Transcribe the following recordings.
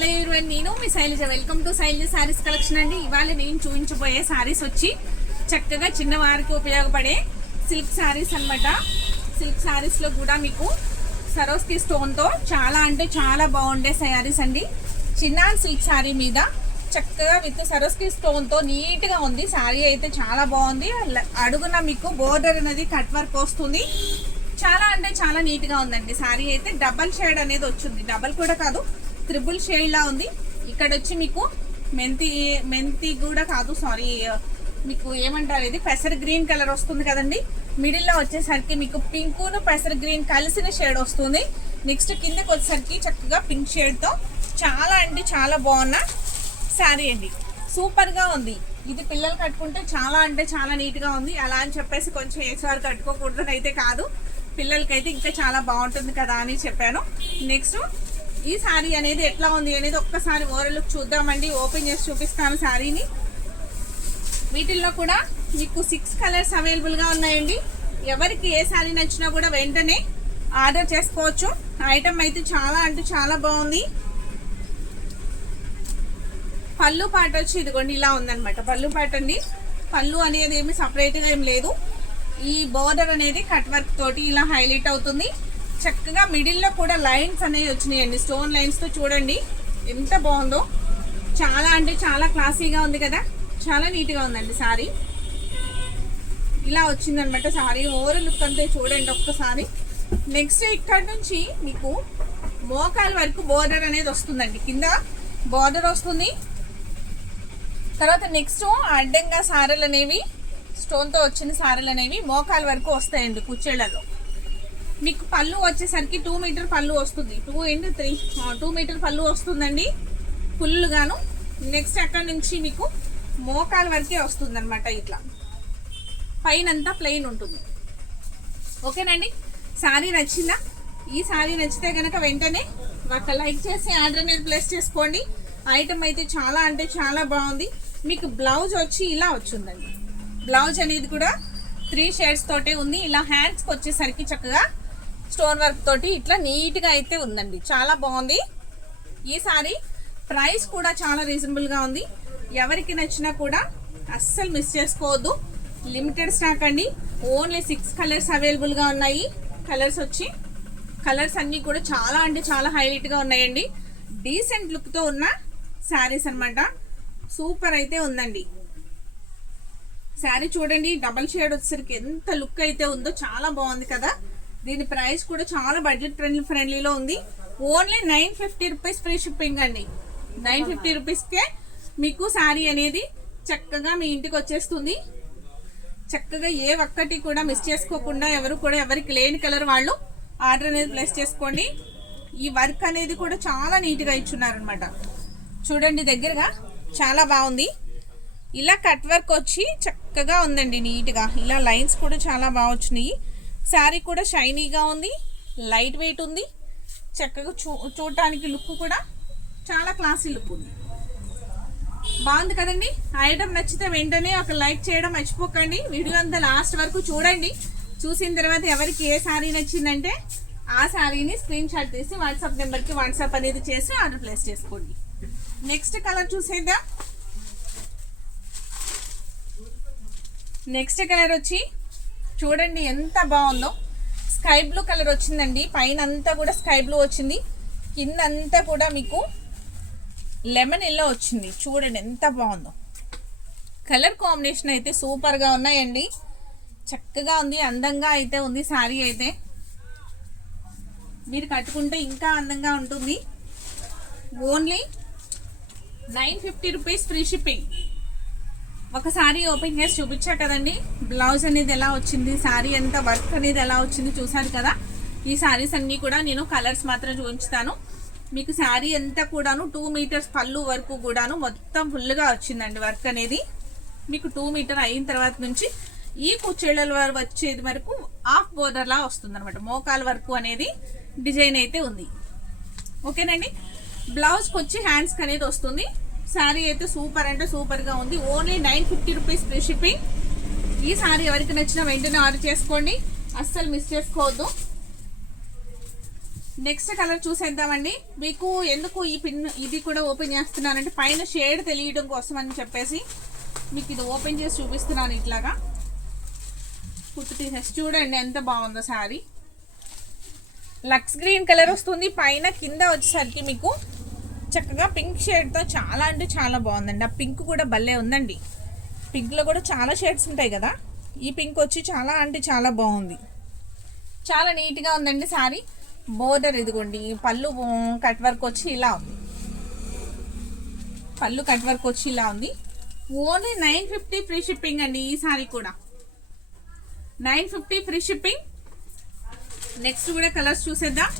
Hello everyone, నేను మీ Shailaja. Welcome to Shailaja saris collection అండి. ఇవాళ నేను చూపించబోయే సారీస్ వచ్చి చక్కగా చిన్నవారికి ఉపయోగపడే సిల్క్ సారీస్ అనమాట. సిల్క్ సారీస్లో కూడా మీకు సరోస్కి స్టోన్తో చాలా అంటే చాలా బాగుండే సారీస్ అండి. చిన్న సిల్క్ సారీ మీద చక్కగా విత్ సరోస్కి స్టోన్తో నీట్గా ఉంది. సారీ అయితే చాలా బాగుంది. అడుగున మీకు బోర్డర్ అనేది కట్ వర్క్ వస్తుంది. చాలా అంటే చాలా నీట్గా ఉందండి. సారీ అయితే డబల్ షేడ్ అనేది వచ్చింది. డబల్ కూడా కాదు, త్రిబుల్ షేడ్ లా ఉంది. ఇక్కడ వచ్చి మీకు మెంతి కూడా కాదు, సారీ, మీకు ఏమంటారు, ఇది పెసర్ గ్రీన్ కలర్ వస్తుంది కదండి. మిడిల్లో వచ్చేసరికి మీకు పింకును పెసర్ గ్రీన్ కలిసిన షేడ్ వస్తుంది. నెక్స్ట్ కిందకి వచ్చేసరికి చక్కగా పింక్ షేడ్తో చాలా అంటే చాలా బాగున్న శారీ అండి. సూపర్గా ఉంది. ఇది పిల్లలు కట్టుకుంటే చాలా అంటే చాలా నీట్గా ఉంది. అలా అని చెప్పేసి కొంచెం ఏసారి కట్టుకోకూడదని అయితే కాదు, పిల్లలకైతే ఇంకా చాలా బాగుంటుంది కదా అని చెప్పాను. నెక్స్ట్ ఈ శారీ అనేది ఎట్లా ఉంది అనేది ఒక్కసారి ఓవరాల్ లుక్ చూద్దామండి. ఓపెన్ చేసి చూపిస్తాను శారీని. వీటిల్లో కూడా మీకు 6 కలర్స్ అవైలబుల్గా ఉన్నాయండి. ఎవరికి ఏ శారీ నచ్చినా కూడా వెంటనే ఆర్డర్ చేసుకోవచ్చు. ఐటమ్ అయితే చాలా అంటే చాలా బాగుంది. పళ్ళు పాట వచ్చి ఇదిగోండి ఇలా ఉందన్నమాట. పళ్ళు పాట అండి. పళ్ళు అనేది ఏమి సపరేట్గా ఏం లేదు. ఈ బోర్డర్ అనేది కట్ వర్క్ తోటి ఇలా హైలైట్ అవుతుంది. చక్కగా మిడిల్లో కూడా లైన్స్ అనేవి వచ్చినాయండి, స్టోన్ లైన్స్తో. చూడండి ఎంత బాగుందో. చాలా అంటే చాలా క్లాసీగా ఉంది కదా, చాలా నీట్గా ఉందండి సారీ. ఇలా వచ్చిందనమాట సారీ. ఓవరాల్ లుక్ అంతే చూడండి ఒక్కసారి. నెక్స్ట్ ఇక్కడ నుంచి మీకు మోకాల వరకు బోర్డర్ అనేది వస్తుందండి. కింద బోర్డర్ వస్తుంది. తర్వాత నెక్స్ట్ అడ్డంగా సారీలు అనేవి, స్టోన్తో వచ్చిన సారీలు అనేవి మోకాల వరకు వస్తాయండి కుచ్చేళ్లలో. మీకు పళ్ళు వచ్చేసరికి 2 మీటర్ పళ్ళు వస్తుంది. 2 మీటర్ పళ్ళు వస్తుందండి ఫుల్గాను. నెక్స్ట్ అక్కడ నుంచి మీకు మోకాల వరకే వస్తుంది అనమాట. ఇట్లా పైనంతా ప్లెయిన్ ఉంటుంది. ఓకేనండి. శారీ నచ్చిందా? ఈ శారీ నచ్చితే కనుక వెంటనే ఒక లైక్ చేసి ఆర్డర్ అనేది ప్లేస్ చేసుకోండి. ఐటమ్ అయితే చాలా అంటే చాలా బాగుంది. మీకు బ్లౌజ్ వచ్చి ఇలా వచ్చిందండి. బ్లౌజ్ అనేది కూడా 3 షేడ్స్ తోటే ఉంది. ఇలా హ్యాండ్స్కి వచ్చేసరికి చక్కగా స్టోన్ వర్క్ తోటి ఇట్లా నీట్గా అయితే ఉందండి. చాలా బాగుంది. ఈ సారీ ప్రైస్ కూడా చాలా రీజనబుల్గా ఉంది. ఎవరికి నచ్చినా కూడా అస్సలు మిస్ చేసుకోవద్దు. లిమిటెడ్ స్టాక్ అండి. ఓన్లీ 6 కలర్స్ అవైలబుల్గా ఉన్నాయి. కలర్స్ అన్నీ కూడా చాలా అంటే చాలా హైలైట్గా ఉన్నాయండి. డీసెంట్ లుక్తో ఉన్న శారీస్ అనమాట. సూపర్ అయితే ఉందండి శారీ. చూడండి డబల్ షేడ్ వచ్చేసరికి ఎంత లుక్ అయితే ఉందో, చాలా బాగుంది కదా. దీని ప్రైస్ కూడా చాలా బడ్జెట్ ఫ్రెండ్లీలో ఉంది. ఓన్లీ 950 రూపీస్ ఫ్రీ షిప్పింగ్ అండి. 950 రూపీస్కే మీకు శారీ అనేది చక్కగా మీ ఇంటికి వచ్చేస్తుంది. చక్కగా ఏ ఒక్కటి కూడా మిస్ చేసుకోకుండా ఎవరికి లేని కలర్ వాళ్ళు ఆర్డర్ అనేది ప్లేస్ చేసుకోండి. ఈ వర్క్ అనేది కూడా చాలా నీట్గా ఇచ్చున్నారనమాట. చూడండి దగ్గరగా చాలా బాగుంది. ఇలా కట్ వర్క్ వచ్చి చక్కగా ఉందండి నీట్గా. ఇలా లైన్స్ కూడా చాలా బాగా వచ్చినాయి. శారీ కూడా షైనీగా ఉంది, లైట్ వెయిట్ ఉంది. చక్కగా చూడటానికి లుక్ కూడా చాలా క్లాసీ లుక్ ఉంది. బాగుంది కదండి. ఐటమ్ నచ్చితే వెంటనే ఒక లైక్ చేయడం మర్చిపోకండి. వీడియో అంతా లాస్ట్ వరకు చూడండి. చూసిన తర్వాత ఎవరికి ఏ శారీ నచ్చిందంటే ఆ శారీని స్క్రీన్ షాట్ తీసి వాట్సాప్ నెంబర్కి వాట్సాప్ అనేది చేసి ఆర్డర్ ప్లేస్ చేసుకోండి. నెక్స్ట్ కలర్ చూసేద్దాం. నెక్స్ట్ కలర్ వచ్చి చూడండి ఎంత బాగుందో. స్కై బ్లూ కలర్ వచ్చిందండి. పైన అంతా కూడా స్కై బ్లూ వచ్చింది. కింద అంతా కూడా మీకు లెమన్ ఎల్లో వచ్చింది. చూడండి ఎంత బాగుందో. కలర్ కాంబినేషన్ అయితే సూపర్గా ఉన్నాయండి. చక్కగా ఉంది, అందంగా అయితే ఉంది శారీ అయితే. మీరు కట్టుకుంటే ఇంకా అందంగా ఉంటుంది. Only 950 rupees free shipping. ఒకసారి ఓపెన్ చేసి చూపించా కదండి. బ్లౌజ్ అనేది ఎలా వచ్చింది, శారీ అంతా వర్క్ అనేది ఎలా వచ్చింది చూసారు కదా. ఈ శారీస్ అన్నీ కూడా నేను కలర్స్ మాత్రం చూపించుతాను మీకు. శారీ అంతా కూడాను 2 మీటర్స్ పళ్ళు వరకు కూడాను మొత్తం ఫుల్గా వచ్చిందండి వర్క్ అనేది. మీకు 2 మీటర్ అయిన తర్వాత నుంచి ఈ కుచ్చేళ్ళ వరకు వచ్చేది వరకు హాఫ్ బోర్డర్లా వస్తుంది అనమాట. మోకాల వరకు అనేది డిజైన్ అయితే ఉంది. ఓకేనండి. బ్లౌజ్కి వచ్చి హ్యాండ్స్కి అనేది వస్తుంది. శారీ అయితే సూపర్ అంటే సూపర్గా ఉంది. Only 950 rupees free shipping. ఈ శారీ ఎవరికి నచ్చినా వెంటనే ఆర్డర్ చేసుకోండి, అస్సలు మిస్ చేసుకోవద్దు. నెక్స్ట్ కలర్ చూసేద్దామండి. మీకు ఎందుకు ఈ పిన్ ఇది కూడా ఓపెన్ చేస్తున్నానంటే పైన షేడ్ తెలియడం కోసం అని చెప్పేసి మీకు ఇది ఓపెన్ చేసి చూపిస్తున్నాను. ఇట్లాగా కుట్టు తీసేసి చూడండి ఎంత బాగుందో శారీ. లక్స్ గ్రీన్ కలర్ వస్తుంది పైన, కింద వచ్చేసరికి మీకు చక్కగా పింక్ షేడ్తో చాలా అంటే చాలా బాగుందండి. ఆ పింక్ కూడా భలే ఉందండి. పింక్లో కూడా చాలా షేడ్స్ ఉంటాయి కదా, ఈ పింక్ వచ్చి చాలా అంటే చాలా బాగుంది, చాలా నీట్గా ఉందండి శారీ. బోర్డర్ ఇదిగోండి, పళ్ళు కట్ వర్క్ వచ్చి ఇలా ఉంది, పళ్ళు కట్ వర్క్ వచ్చి ఇలా ఉంది. ఓన్లీ 950 ఫ్రీ షిప్పింగ్ అండి ఈ శారీ కూడా, 950 ఫ్రీ షిప్పింగ్. నెక్స్ట్ కూడా కలర్స్ చూసేద్దాం.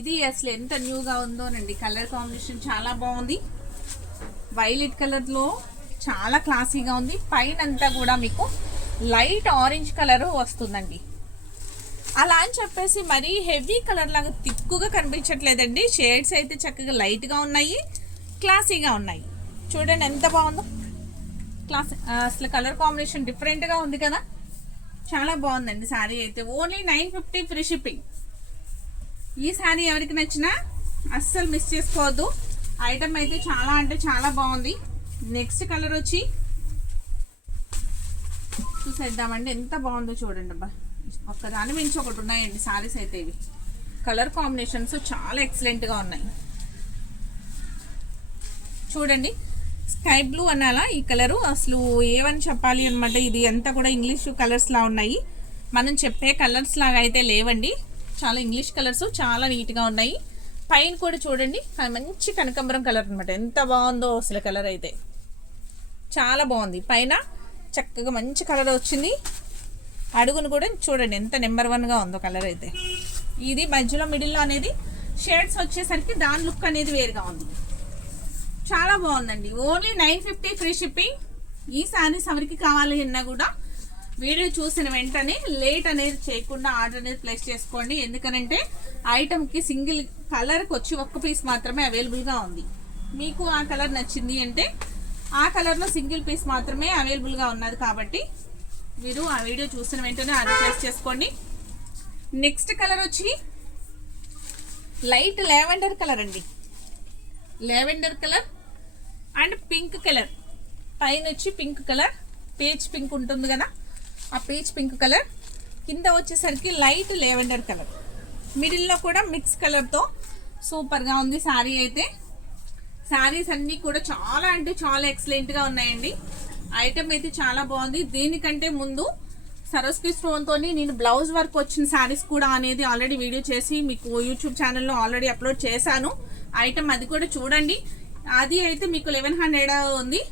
ఇది అసలు ఎంత న్యూగా ఉందోనండి, కలర్ కాంబినేషన్ చాలా బాగుంది. వైలెట్ కలర్లో చాలా క్లాసీగా ఉంది. పైన అంతా కూడా మీకు లైట్ ఆరెంజ్ కలర్ వస్తుందండి. అలా అని చెప్పేసి మరీ హెవీ కలర్ లాగా తిక్కుగా కనిపించట్లేదండి. షేడ్స్ అయితే చక్కగా లైట్గా ఉన్నాయి, క్లాసీగా ఉన్నాయి. చూడండి ఎంత బాగుందో క్లాస్. అసలు కలర్ కాంబినేషన్ డిఫరెంట్గా ఉంది కదా, చాలా బాగుందండి శారీ అయితే. Only 950 free shipping. ఈ శారీ ఎవరికి నచ్చినా అస్సలు మిస్ చేసుకోవద్దు. ఐటమ్ అయితే చాలా అంటే చాలా బాగుంది. నెక్స్ట్ కలర్ వచ్చి చూసేద్దామండి, ఎంత బాగుందో చూడండి. అబ్బా ఒక్కదాని మించి ఒకటి ఉన్నాయండి శారీస్ అయితే. ఇవి కలర్ కాంబినేషన్స్ చాలా ఎక్సలెంట్గా ఉన్నాయి. చూడండి స్కై బ్లూ అనాలా ఈ కలరు, అసలు ఏమని చెప్పాలి అనమాట. ఇది అంతా కూడా ఇంగ్లీష్ కలర్స్ లా ఉన్నాయి, మనం చెప్పే కలర్స్ లాగా అయితే లేవండి. చాలా ఇంగ్లీష్ కలర్స్, చాలా నీట్గా ఉన్నాయి. పైన కూడా చూడండి మంచి కనకాంబరం కలర్ అనమాట, ఎంత బాగుందో అసలు కలర్ అయితే చాలా బాగుంది. పైన చక్కగా మంచి కలర్ వచ్చింది. అడుగును కూడా చూడండి ఎంత నెంబర్ 1గా ఉందో కలర్ అయితే. ఇది మధ్యలో మిడిల్లో అనేది షేడ్స్ వచ్చేసరికి దాని లుక్ అనేది వేరుగా ఉంది, చాలా బాగుందండి. Only 950 free shipping. ఈ శారీస్ ఎవరికి కావాలి అన్నా కూడా వీడియో చూసిన వెంటనే లేట్ అనేది చేయకుండా ఆర్డర్ అనేది ప్లేస్ చేసుకోండి. ఎందుకనంటే ఐటమ్కి సింగిల్ కలర్కి వచ్చి ఒక్క పీస్ మాత్రమే అవైలబుల్గా ఉంది. మీకు ఆ కలర్ నచ్చింది అంటే ఆ కలర్లో సింగిల్ పీస్ మాత్రమే అవైలబుల్గా ఉన్నది కాబట్టి మీరు ఆ వీడియో చూసిన వెంటనే ఆర్డర్ ప్లేస్ చేసుకోండి. నెక్స్ట్ కలర్ వచ్చి లైట్ లావెండర్ కలర్ అండి, lavender colour and pink colour. పైన వచ్చి పింక్ కలర్, పీచ్ పింక్ ఉంటుంది కదా, ఆ పీచ్ పింక్ కలర్. కింద వచ్చేసరికి లైట్ లావెండర్ కలర్, మిడిల్లో కూడా మిక్స్ కలర్తో సూపర్గా ఉంది శారీ అయితే. శారీస్ అన్నీ కూడా చాలా అంటే చాలా ఎక్సలెంట్గా ఉన్నాయండి. ఐటమ్ అయితే చాలా బాగుంది. దీనికంటే ముందు సరస్వతి స్టోన్తో నేను బ్లౌజ్ వర్క్ వచ్చిన శారీస్ కూడా అనేది ఆల్రెడీ వీడియో చేసి మీకు యూట్యూబ్ ఛానల్లో ఆల్రెడీ అప్లోడ్ చేశాను. ఐటమ్ అది కూడా చూడండి. అది అయితే మీకు 1100 ఉంది.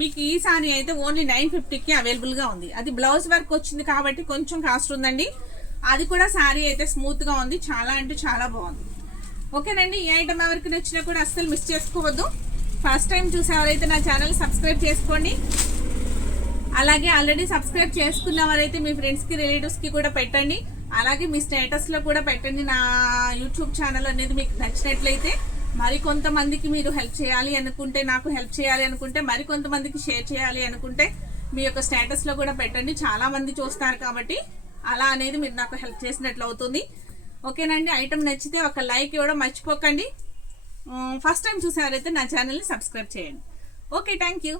మీకు ఈ శారీ అయితే ఓన్లీ 950కి అవైలబుల్గా ఉంది. అది బ్లౌజ్ వర్క్ వచ్చింది కాబట్టి కొంచెం కాస్ట్ ఉందండి. అది కూడా శారీ అయితే స్మూత్గా ఉంది, చాలా అంటే చాలా బాగుంది. ఓకేనండి, ఈ ఐటమ్ ఎవరికి నచ్చినా కూడా అస్సలు మిస్ చేసుకోవద్దు. ఫస్ట్ టైం చూసేవారైతే నా ఛానల్ సబ్స్క్రైబ్ చేసుకోండి. అలాగే ఆల్రెడీ సబ్స్క్రైబ్ చేసుకున్నవారైతే మీ ఫ్రెండ్స్కి రిలేటివ్స్కి కూడా పెట్టండి. అలాగే మీ స్టేటస్లో కూడా పెట్టండి. నా యూట్యూబ్ ఛానల్ అనేది మీకు నచ్చినట్లయితే మరికొంతమందికి మీరు హెల్ప్ చేయాలి అనుకుంటే, నాకు హెల్ప్ చేయాలి అనుకుంటే, మరికొంతమందికి షేర్ చేయాలి అనుకుంటే మీ యొక్క స్టేటస్లో కూడా పెట్టండి. చాలామంది చూస్తారు కాబట్టి అలా అనేది మీరు నాకు హెల్ప్ చేసినట్లు అవుతుంది. ఓకేనండి, ఐటమ్ నచ్చితే ఒక లైక్ ఇవ్వడం మర్చిపోకండి. ఫస్ట్ టైం చూసేవారైతే నా ఛానల్ని సబ్స్క్రైబ్ చేయండి. Okay, thank you.